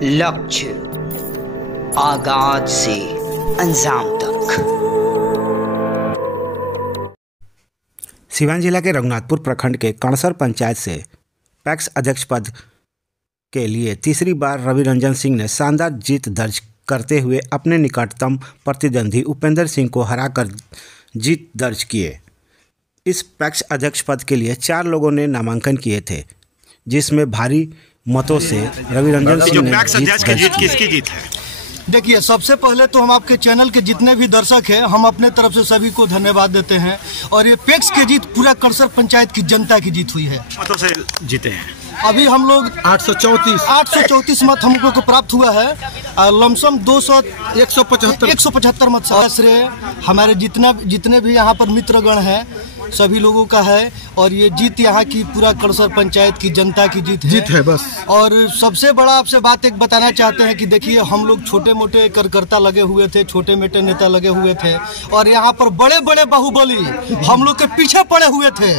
लक्ष्य आगाज से अंजाम तक। सिवान जिला के रघुनाथपुर प्रखंड के कणसर पंचायत से पैक्स अध्यक्ष पद के लिए तीसरी बार रवि रंजन सिंह ने शानदार जीत दर्ज करते हुए अपने निकटतम प्रतिद्वंदी उपेंद्र सिंह को हराकर जीत दर्ज किए। इस पैक्स अध्यक्ष पद के लिए 4 लोगों ने नामांकन किए थे, जिसमें भारी मतों से रवि रंजन सिंह ने जीत किसकी जीत है? देखिए, सबसे पहले तो हम आपके चैनल के जितने भी दर्शक हैं, हम अपने तरफ से सभी को धन्यवाद देते हैं। और ये पैक्स की जीत पूरा कणसर पंचायत की जनता की जीत हुई है। मतों से जीते हैं। अभी हम लोग 834 मत हम लोग को प्राप्त हुआ है। लमसम 175 मत श्रेय हमारे जितने भी यहाँ पर मित्रगण हैं सभी लोगों का है। और ये जीत यहाँ की पूरा कणसर पंचायत की जनता की जीत है बस। और सबसे बड़ा आपसे बात एक बताना चाहते हैं कि देखिए, हम लोग छोटे मोटे कार्यकर्ता लगे हुए थे, छोटे मोटे नेता लगे हुए थे, और यहाँ पर बड़े बड़े बाहुबली हम लोग के पीछे पड़े हुए थे।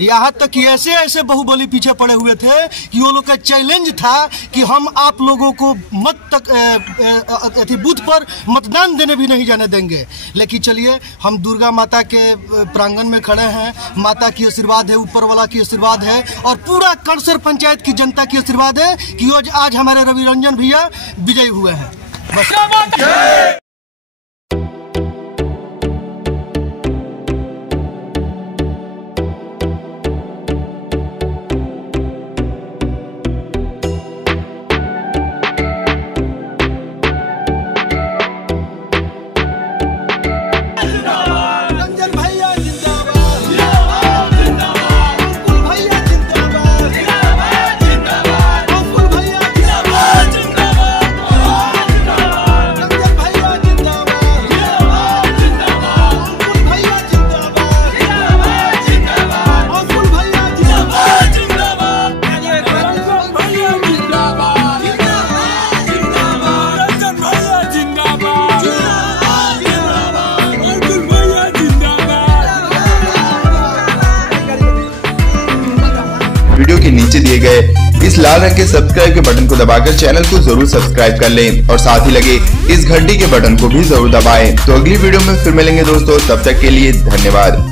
यहाँ तक कि ऐसे बाहुबली पीछे पड़े हुए थे कि वो लोग का चैलेंज था कि हम आप लोगों को मत तक बूथ पर मतदान देने भी नहीं जाने देंगे। लेकिन चलिए, हम दुर्गा माता के प्रांगण में खड़े हैं, माता की आशीर्वाद है, ऊपर वाला की आशीर्वाद है, और पूरा कणसर पंचायत की जनता की आशीर्वाद है कि आज हमारे रवि रंजन भैया विजयी हुए हैं। बस। वीडियो के नीचे दिए गए इस लाल रंग के सब्सक्राइब के बटन को दबाकर चैनल को जरूर सब्सक्राइब कर लें और साथ ही लगे इस घंटी के बटन को भी जरूर दबाएं। तो अगली वीडियो में फिर मिलेंगे दोस्तों, तब तक के लिए धन्यवाद।